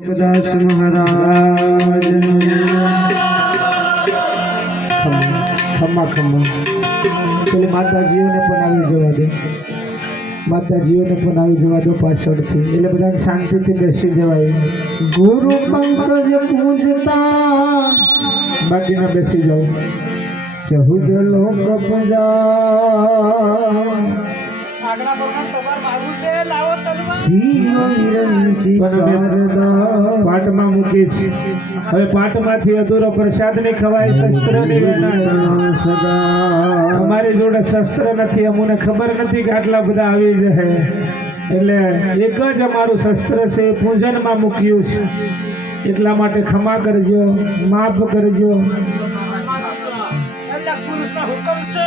કદાસ મહારાજ ખમ્મા ખમ્મા પેલી માતાજીઓને પણ આવી જવા દે માતાજીઓને પણ આવી જવા દો પાછળથી એટલે બધાને શાંતિથી બેસી જવાય ગુરુ પંકજ પૂજતા બાકીના બેસી જાઓ ચહુદ લોક પજા આગલા ભગવાન છે? લાવો તલવાર. પાટમાં મૂકે છે હવે પાટમાંથી અધૂરો પ્રસાદ નહીં ખવાય શસ્ત્ર નહીં અમારી જોડે શસ્ત્ર નથી અમને ખબર નથી કે આટલા બધા આવી જશે એટલે એક જ અમારું શસ્ત્ર છે એ પૂજનમાં મૂક્યું છે. એટલા માટે ક્ષમા કરજો માફ કરજો. હુકમ છે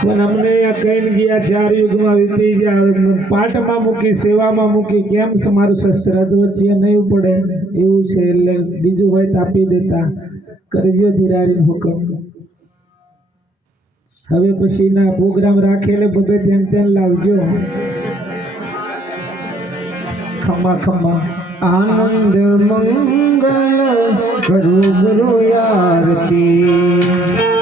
પણ અમને કહીને ગયા, ચાર યુગમાં વીતી જાય પાઠમાં મૂકી, સેવામાં મૂકી, કેમ મારું શસ્ત્ર? અધવચ્ચે નહીં પડે એવું છે, એટલે બીજું હોય તો આપી દેતા. કરજો ધીરારી હુકમ. હવે પછીના પ્રોગ્રામ રાખેલે બબે તેમ તેમ લાવજો. ખમા ખમા આનંદ, મંગલ કરું ગુરુ આરતી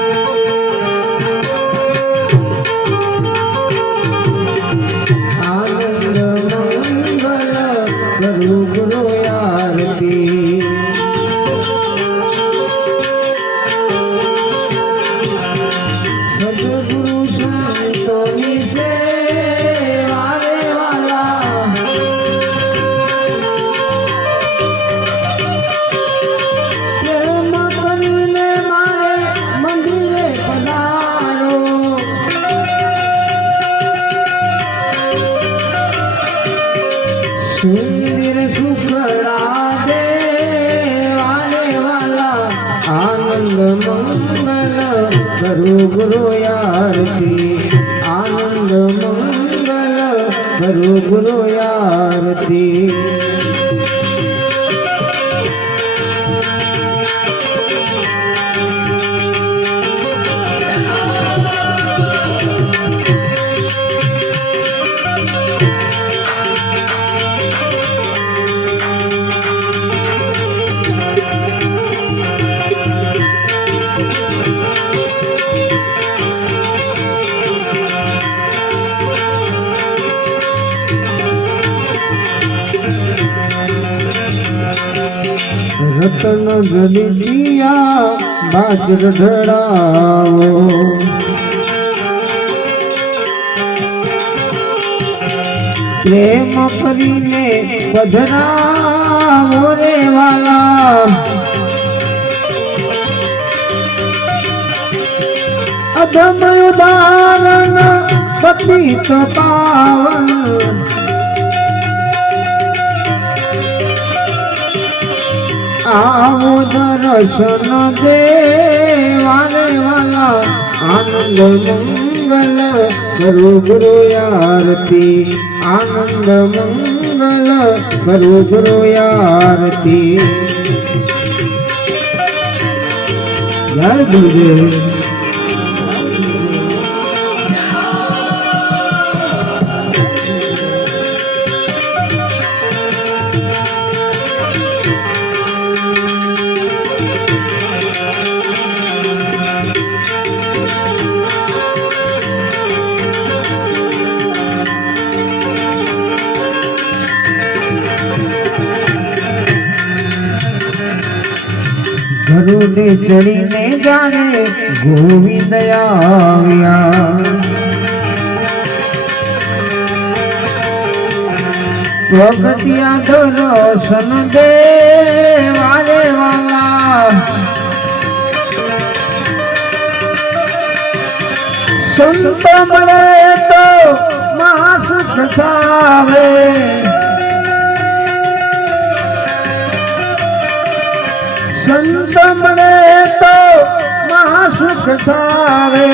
કરું ગુરુ આરતી આનંદ મંગલ કરું ગુરુ આરતી રતન જલિયા બાજર ઢળાવો. પ્રેમ કરીને પધરાવો રે વાલા. અધમ ઉદાહરણ પતિત પાવન આવો દર્શન દેવાને વાલા આનંદ મંગલ કરો ગુરુ આરતી. આનંદ મંગલ કરો ગુરુ આરતી. જય ગુરુદેવ. ઘરોને ચડીને જાણે ગોવિંદ આવ્યા. પ્રગટિયા દર્શન દેવારે વાલા. સંત મળે તો મહાસુખ થાવે. સંત મળે તો મહાસુખ સારે.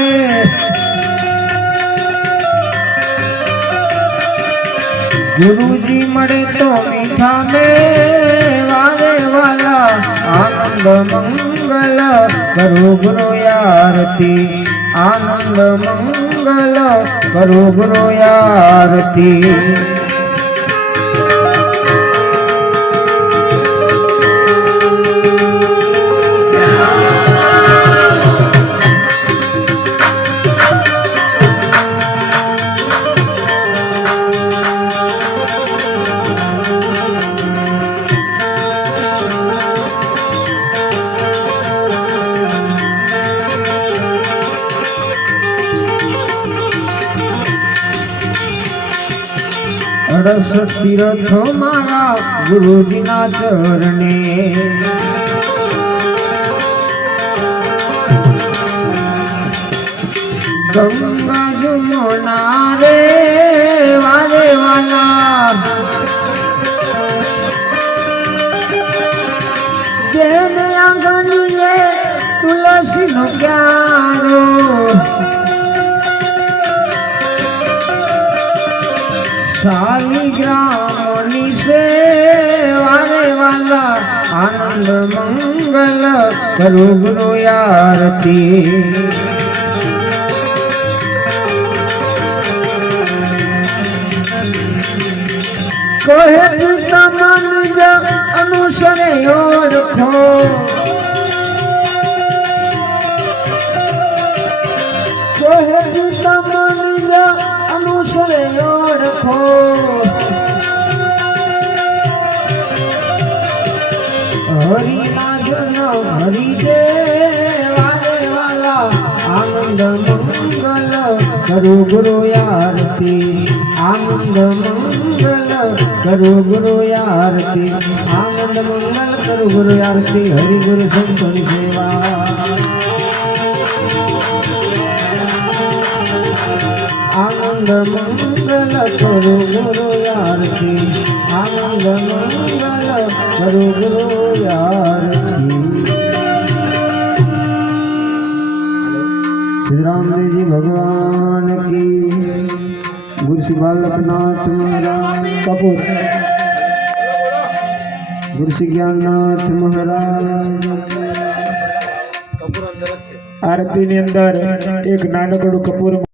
ગુરુજી મળે તો મીઠા મે વારે વાલા, આનંદ મંગલ કરો ગુરુ આરતી. આનંદ મંગલ કરો ગુરુ આરતી. સરસ તીર્થ મારા ગુરુજીના ચરણે. ગંગા જમુના રે વારે વાલા. જેને આંગણીએ તુલસીનો ક્યારો આનંદ મંગલ કરો ગુરુ આરતી કહે કરું ગુરુ આરતી આનંદ મંગલ કરું ગુરુ આરતી આનંદ મંગલ કરું ગુરુ આરતી હરિ ગુરુ સંતોની સેવા આનંદ મંગલ કરું ગુરુ આરતી આનંદ મંગલ કરું ગુરુ આરતી સિદ્ધરામજી ભગવાન કી ગુરુ બાલકનાથ મહારાજ કપૂર ગુરુ જ્ઞાનનાથ મહારાજ આરતીની અંદર એક નાનકડું કપૂર